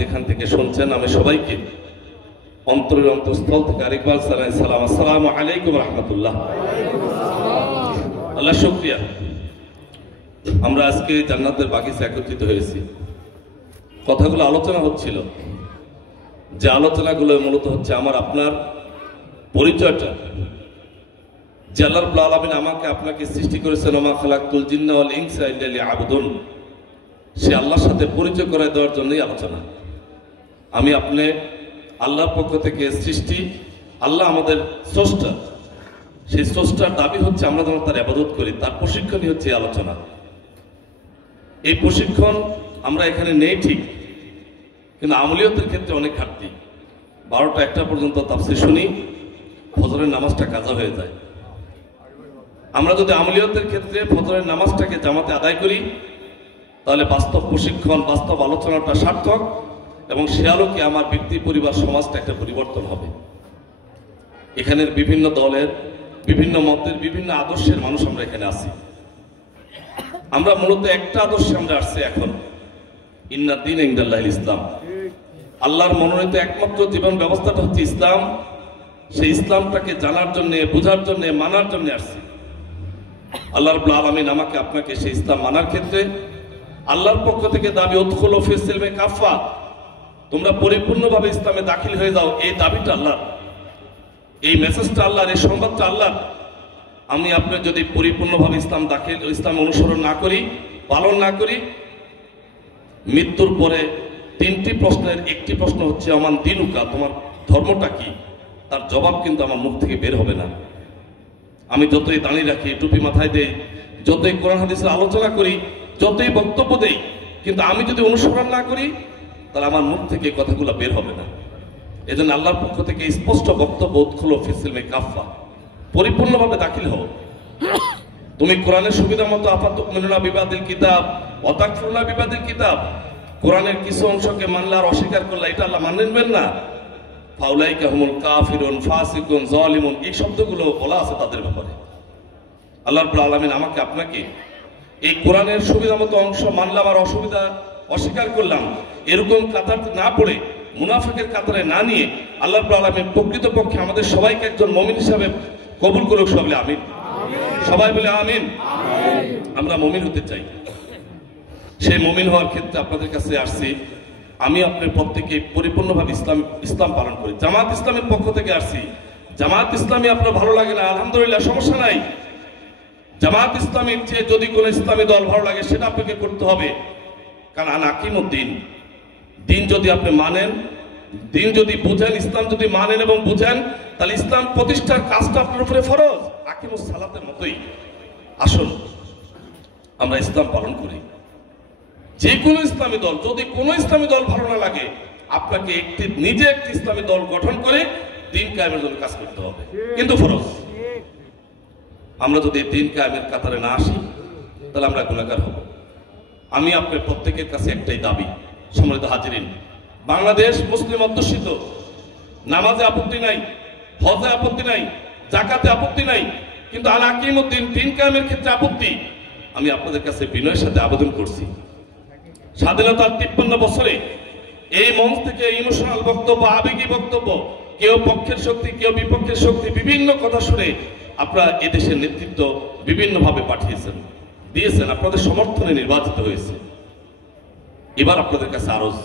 যেখান থেকে শুনছেন আমি সবাইকে অন্তরের অন্তঃস্থল থেকে আরেকবার জানাই সালাম, আসসালামু আলাইকুম রাহমাতুল্লাহ। আল্লাহ শুকরিয়া, আমরা আজকে জান্নাতের বাগিচা একত্রিত হয়েছি। কথাগুলো আলোচনা হচ্ছিল, যে আলোচনাগুলো মূলত হচ্ছে আমার আপনার পরিচয়টা, যে আল্লাহ রাব্বুল আলামিন আমাকে আপনাকে সৃষ্টি করেছেন, ওমা খালাকতুল জিন্না ওয়াল ইনসা ইল্লা লিয়াবুদুন, সে আল্লাহর সাথে পরিচয় করে দেওয়ার জন্যই আলোচনা। আমি আপনি আল্লাহর পক্ষ থেকে সৃষ্টি, আল্লাহ আমাদের স্রষ্টা, সেই স্রষ্টার দাবি হচ্ছে আমরা যেন তার ইবাদত করি, তার প্রশিক্ষণই হচ্ছে এই আলোচনা। এই প্রশিক্ষণ আমরা এখানে নেই ঠিক, কিন্তু আমলিয়তের ক্ষেত্রে অনেক ঘাটতি। 12টা 1টা পর্যন্ত তাফসীর শুনি, ফজরের নামাজটা কাজা হয়ে যায়। আমরা যদি আমলিয়তের ক্ষেত্রে ফজরের নামাজটাকে জামাতে আদায় করি, তাহলে বাস্তব প্রশিক্ষণ, বাস্তব আলোচনাটা সার্থক, এবং সে আলোকে আমার ব্যক্তি, পরিবার, সমাজটা একটা পরিবর্তন হবে। এখানের বিভিন্ন দলের, বিভিন্ন মতের, বিভিন্ন আদর্শের মানুষ আমরা এখানে আছি। আমরা মূলত একটা আদর্শে আমরা আসছি এখন, ইন্নাদ দীন ইনদাল্লাহিল ইসলাম। আল্লাহর মনোনীত একমাত্র জীবন ব্যবস্থাটা হচ্ছে ইসলাম। সেই ইসলামটাকে জানার জন্য, বোঝার জন্য, মানার জন্য আসছি। আল্লাহ রাব্বুল আলামিন আমাকে আপনাকে সেই ইসলাম মানার ক্ষেত্রে আল্লাহর পক্ষ থেকে দাবি, উদখুলু ফিস সিলমি কাফা, তোমরা পরিপূর্ণভাবে ইসলামে দাখিল হয়ে যাও, এই দাবিটা আল্লাহর, এই মেসেজটা আল্লাহর, এই সংবাদটা আল্লাহর। আমি আপনি যদি পরিপূর্ণভাবে ইসলাম অনুসরণ না করি, পালন না করি, মৃত্যুর পরে 3টি প্রশ্নের একটি প্রশ্ন হচ্ছে আমার দিনুকা, তোমার ধর্মটা কি, তার জবাব কিন্তু আমার মুখ থেকে বের হবে না। আমি যতই দাঁড়িয়ে রাখি, টুপি মাথায় দেই, যতই কোরআন হাদিসের আলোচনা করি, যতই বক্তব্য দেই, কিন্তু আমি যদি অনুসরণ না করি, তাহলে আমার মুখ থেকে কথাগুলো বের হবে না। এজন্য আল্লাহর পক্ষ থেকে স্পষ্ট বক্তব্য, উদখুলু ফিস সিলমি কাফা, পরিপূর্ণভাবে দাখিল হও। তুমি কোরআনের সুবিধা মতো আফাতুমিনুনা বিবাদিল কিতাব ওয়া তাকফুরুনা বিবাদিল কিতাব, কোরআনের কিছু অংশকে মানলে আর অস্বীকার করলে এটা আল্লাহ মানবেন না। ফাউলাইকা হুমুল কাফিরুন ফাসিকুন জালিমুন, এই শব্দগুলো বলা আছে তাদের ব্যাপারে। আল্লাহ রাব্বুল আলামিন আমাকে আপনাকে এই কোরআনের সুবিধা মতো অংশ মানলাম আর অসুবিধা অস্বীকার করলাম, এরকম কাতারে না পড়ে, মুনাফিকের কাতারে না নিয়ে আল্লাহ রাব্বুল আলামিন প্রকৃতপক্ষে আমাদের সবাইকে একজন মুমিন হিসাবে কবুল করুক। সবাই বলে আমিন, সবাই বলে আমিন। আমরা মুমিন হতে চাই, সেই মুমিন হওয়ার ক্ষেত্রে আপনাদের কাছে আসছি। আমি আপনার প্রত্যেকে পরিপূর্ণভাবে ইসলাম পালন করি। জামাত ইসলামের পক্ষ থেকে আসছি। জামাত ইসলামী আপনার ভালো লাগে না, আলহামদুলিল্লাহ, সমস্যা নাই। জামাত ইসলামীর চেয়ে যদি কোনো ইসলামী দল ভালো লাগে, সেটা আপনাকে করতে হবে। কারণ আকিমুদ্দিন, দিন যদি আপনি মানেন, দিন যদি বুঝেন, ইসলাম যদি মানেন এবং বুঝেন, তাহলে ইসলাম প্রতিষ্ঠার কাজটা আপনার উপরে ফরজ, আকিমুস সালাতের মতোই। আসুন আমরা ইসলাম পালন করি। যে কোনো ইসলামী দল, যদি কোনো ইসলামী দল ভালো না লাগে, আপনাকে নিজে একটি ইসলামী দল গঠন করে দিন কায়েমের জন্য কাজ করতে হবে, কিন্তু ফরজ। আমরা যদি দিন কায়েমের কাতারে না আসি, তাহলে আমরা গুনাহগার হব। আমি আপনার প্রত্যেকের কাছে একটাই দাবি, সম্মানিত হাজিরিন, বাংলাদেশ মুসলিম অধ্যুষিত, নামাজে আপত্তি নাই, হজে আপত্তি নাই, যাকাতে আপত্তি নাই, কিন্তু আল আকিমুদ্দিন, দিন কায়েমের ক্ষেত্রে আপত্তি। আমি আপনাদের কাছে বিনয়ের সাথে আবেদন করছি, স্বাধীনতার 53 বছরে এই মঞ্চ থেকে ইমোশনাল বক্তব্য, আবেগী বক্তব্য, কেউ পক্ষের শক্তি, কেউ বিপক্ষের শক্তি, বিভিন্ন কথা শুনে আপনারা এদেশের নেতৃত্ব বিভিন্নভাবে পাঠিয়েছেন, দিয়েছেন, আপনাদের সমর্থনে নির্বাচিত হয়েছে। এবার আপনাদের কাছে আরজ,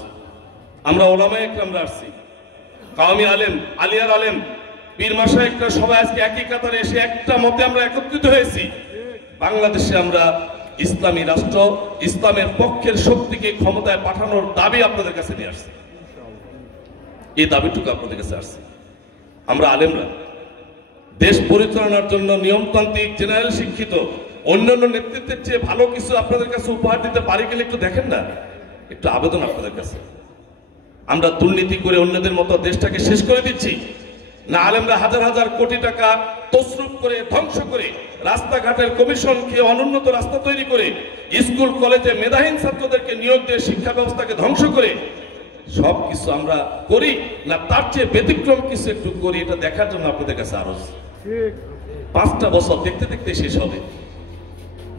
আমরা ওলামায়ে ইকরামরা আসছি, কাওমি আলেম, আলিয়ার আলেম, পীর মাশায়েখরা সবাই আজকে একই কাতারে এসে একটা মতে আমরা একত্রিত হয়েছি। বাংলাদেশে আমরা ইসলামী রাষ্ট্র, ইসলামের পক্ষের শক্তিকে ক্ষমতায় পাঠানোর দাবি আপনাদের কাছে নিয়ে আসছি। এই দাবিটুকু আপনাদের কাছে আসছে। আমরা আলেমরা দেশ পরিচালনার জন্য নিয়মতান্ত্রিক, জেনারেল শিক্ষিত, অন্যান্য নেতৃত্বের চেয়ে ভালো কিছু আপনাদের কাছে উপহার দিতে পারি কিনা একটু দেখেন না, একটু আবেদন আপনাদের কাছে। আমরা দুর্নীতি করে অন্যদের মতো দেশটাকে শেষ করে দিচ্ছি না, আলেমরা হাজার হাজার কোটি টাকা তসরুপ করে, ধ্বংস করে, রাস্তাঘাটের কমিশন খেয়ে অনুন্নত রাস্তা তৈরি করে, স্কুল কলেজে মেধাহীন ছাত্রদেরকে নিয়োগ দিয়ে শিক্ষা ব্যবস্থাকে ধ্বংস করে সব কিছু আমরা করি না, তার চেয়ে ব্যতিক্রম কিছু একটু করি, এটা দেখার জন্য আপনাদের কাছে আরজ। 5টা বছর দেখতে দেখতে শেষ হবে।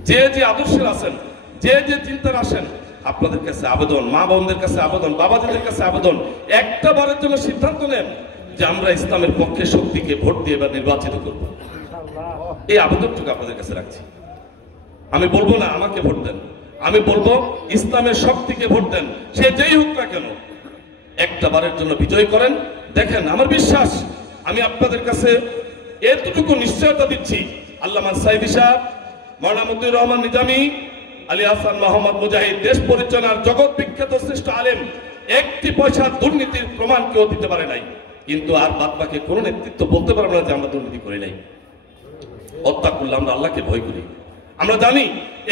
যে যে আদর্শের আছেন, যে যে চিন্তার আসেন, আপনাদের কাছে আবেদন, মা বোনদের কাছে আবেদন, বাবাজিদের কাছে আবেদন, একটা বারের জন্য সিদ্ধান্ত নেন যে আমরা ইসলামের পক্ষে শক্তিকে ভোট দিয়ে এবার নির্বাচিত করব। এই আবেদনটুকু আপনাদের কাছে রাখছি। আমি বলবো না আমাকে ভোট দেন, আমি বলবো ইসলামের শক্তিকে ভোট দেন, সে যেই হোক না কেন, একটা বারের জন্য বিজয় করেন। দেখেন, আমার বিশ্বাস, আমি আপনাদের কাছে এতটুকু নিশ্চয়তা দিচ্ছি, আল্লামা সাইদি সাহেব, মাওলানা মতিউর রহমান নিজামী, আলী হাসান মোহাম্মদ মুজাহিদ, দেশ পরিচালনার জগৎ বিখ্যাত শ্রেষ্ঠ আলেম, একটি পয়সা দুর্নীতির প্রমাণ কেউ দিতে পারে নাই, কিন্তু আর বাদ বাকি কোনো নেতৃত্ব বলতে পারবে না যে আমরা দুর্নীতি করি নাই। হত্যা করলে আমরা আল্লাহকে ভয় করি। আমরা জানি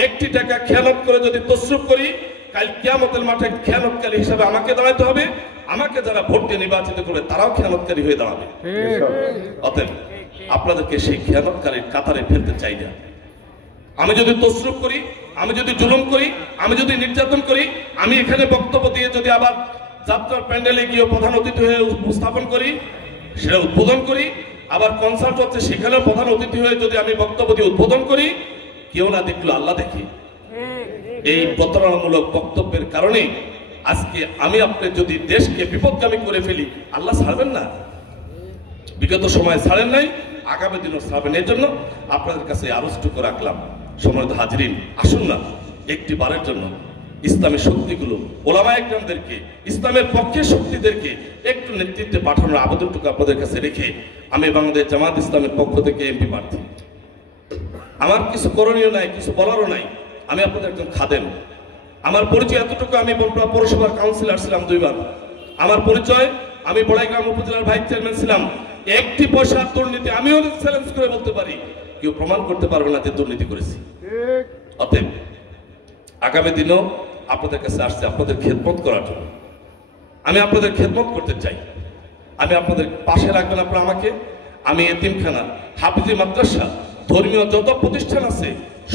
একটি টাকা খেয়ানত করে যদি তসরুফ করি, কাল কিয়ামতের মাঠে খেয়ানতকারী হিসাবে আমাকে দাঁড়াতে হবে, আমাকে যারা ভোট দিয়ে নির্বাচিত করবে তারাও খেয়ানতকারী হয়ে দাঁড়াবে। অতএব আপনাদেরকে সেই খেয়ানতকারীর কাতারে ফেলতে চাই না। আমি যদি তসরুফ করি, আমি যদি জুলুম করি, আমি যদি নির্যাতন করি, আমি এখানে বক্তব্য দিয়ে যদি আবার যাত্রার প্যান্ডেলে গিয়ে প্রধান অতিথি হয়ে উপস্থাপন করি, সেটা উদ্বোধন করি, আবার কনসার্ট হচ্ছে সেখানেও প্রধান অতিথি হয়ে যদি আমি বক্তব্য দিয়ে উদ্বোধন করি, কেউ না দেখলো আল্লাহ দেখি। এই প্রতারণামূলক বক্তব্যের কারণে আজকে আমি আপনি যদি দেশকে বিপদগামী করে ফেলি, আল্লাহ ছাড়বেন না। বিগত সময় ছাড়েন নাই, আগামী দিনও ছাড়বেন। এর জন্য আপনাদের কাছে আরজটুকু রাখলাম, সম্মানিত হাজরিন, আসুন না একটি বারের জন্য ইসলামের শক্তিগুলো, ওলামায়ে কেরামদেরকে, ইসলামের পক্ষের শক্তিদেরকে একটু নেতৃত্বে পাঠানোর আবেদনটুকু আপনাদের কাছে রেখে আমি বাংলাদেশ জামাত ইসলামের পক্ষ থেকে এমপি প্রার্থী। আমার কিছু করণীয় নাই, কিছু বলারও নাই, আমি আপনাদের একজন খাদেম। আমার পরিচয় এতটুকু, আমি বনপাড়া পৌরসভার কাউন্সিলর ছিলাম 2 বার। আমার পরিচয়, আমি বড়াইগ্রাম উপজেলার ভাইস চেয়ারম্যান ছিলাম। একটি পয়সা দুর্নীতি আমিও চ্যালেঞ্জ করে বলতে পারি, কেউ প্রমাণ করতে পারবে না যে দুর্নীতি করেছি। অতএব আগামী দিনও আপনাদের কাছে আসছে আপনাদের খেদমত করার জন্য। আমি আপনাদের খেদমত করতে চাই, আমি আপনাদের পাশে রাখবেন আপনারা আমাকে। আমি এতিমখানা, হাফিজি মাদ্রাসা, ধর্মীয় যত প্রতিষ্ঠান আছে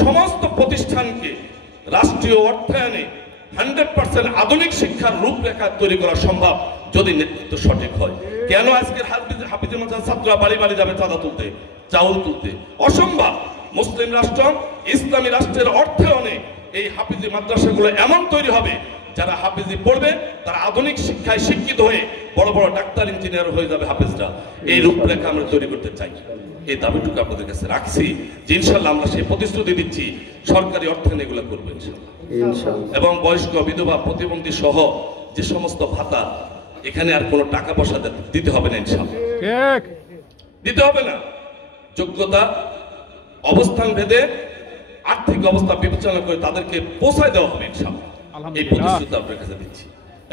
সমস্ত প্রতিষ্ঠানকে রাষ্ট্রীয় অর্থায়নে 100% আধুনিক শিক্ষার রূপরেখা তৈরি করা সম্ভব যদি নেতৃত্ব সঠিক হয়। কেন আজকের হাফিজি মাদ্রাসার ছাত্ররা বাড়ি বাড়ি যাবে চাঁদা তুলতে, চাউল তুলতে? অসম্ভব। মুসলিম রাষ্ট্র, ইসলামী রাষ্ট্রের অর্থায়নে এই হাফিজি মাদ্রাসাগুলো এমন তৈরি হবে, যারা হাফিজি পড়বে তারা আধুনিক শিক্ষায় শিক্ষিত হয়ে বড় বড় ডাক্তার, ইঞ্জিনিয়ার হয়ে যাবে হাফিজরা। এই রূপরেখা আমরা তৈরি করতে চাই। এই দাবিটুকু আপনাদের কাছে রাখছি যে ইনশাল্লাহ আমরা সেই প্রতিশ্রুতি দিচ্ছি সরকারি অর্থায়নে এগুলো করবো ইনশাল্লাহ। এবং বয়স্ক, বিধবা, প্রতিবন্ধী সহ যে সমস্ত ভাতা, এখানে আর কোনো টাকা পয়সা দিতে হবে না ইনশাল্লাহ, দিতে হবে না। যোগ্যতা, অবস্থান ভেদে, আর্থিক অবস্থা বিবেচনা করে তাদেরকে পৌঁছায় দেওয়া হবে ইনশাল্লাহ। এই প্রতিশ্রুতি আপনার কাছে দিচ্ছি।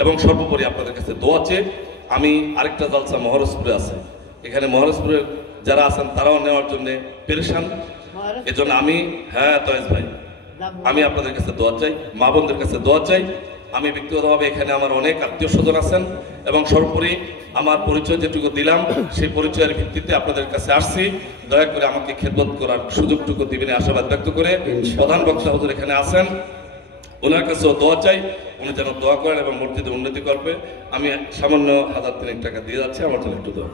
এবং সর্বোপরি আপনাদের কাছে দোয়া চেয়ে, আমি আরেকটা জালসা মহারাজপুরে আছে, এখানে মহারাজপুরের যারা আছেন তারাও নেওয়ার জন্য পেরেশান। এজন্য আমি, হ্যাঁ তয়েজ ভাই, আমি আপনাদের কাছে দোয়া চাই, মা বোনদের কাছে দোয়া চাই। আমি ব্যক্তিগতভাবে এখানে আমার অনেক আত্মীয় স্বজন আছেন, এবং সর্বোপরি আমার পরিচয় যেটুকু দিলাম সেই পরিচয়ের ভিত্তিতে আপনাদের কাছে আসছি। দয়া করে আমাকে খেদমত করার সুযোগটুকু দিবেন আশাবাদ ব্যক্ত করে। প্রধান বক্তা হুজুর এখানে আছেন, ওনার কাছেও দোয়া চাই, উনি যেন দোয়া করেন এবং মসজিদে উন্নতি করবে। আমি সামান্য 1000 টাকা দিয়ে যাচ্ছি, আমার জন্য একটু দোয়া।